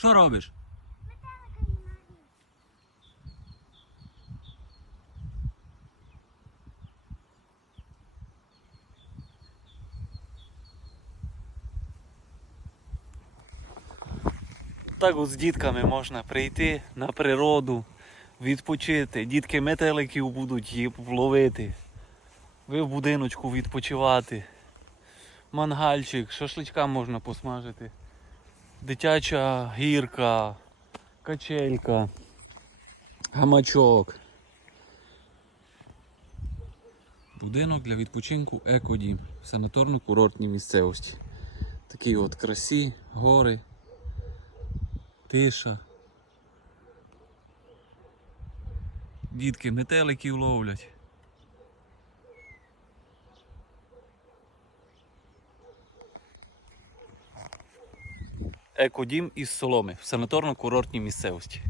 Що робиш? Так от з дітками можна прийти на природу, відпочити. Дітки метеликів будуть їх ловити. Ви в будиночку відпочивати. Мангальчик, шашличка можна посмажити. Дитяча гірка, качелька, гамачок. Будинок для відпочинку Екодім в санаторно-курортній місцевості. Такі от красі, гори, тиша. Дітки метеликів ловлять. Екодім із соломи в санаторно-курортній місцевості.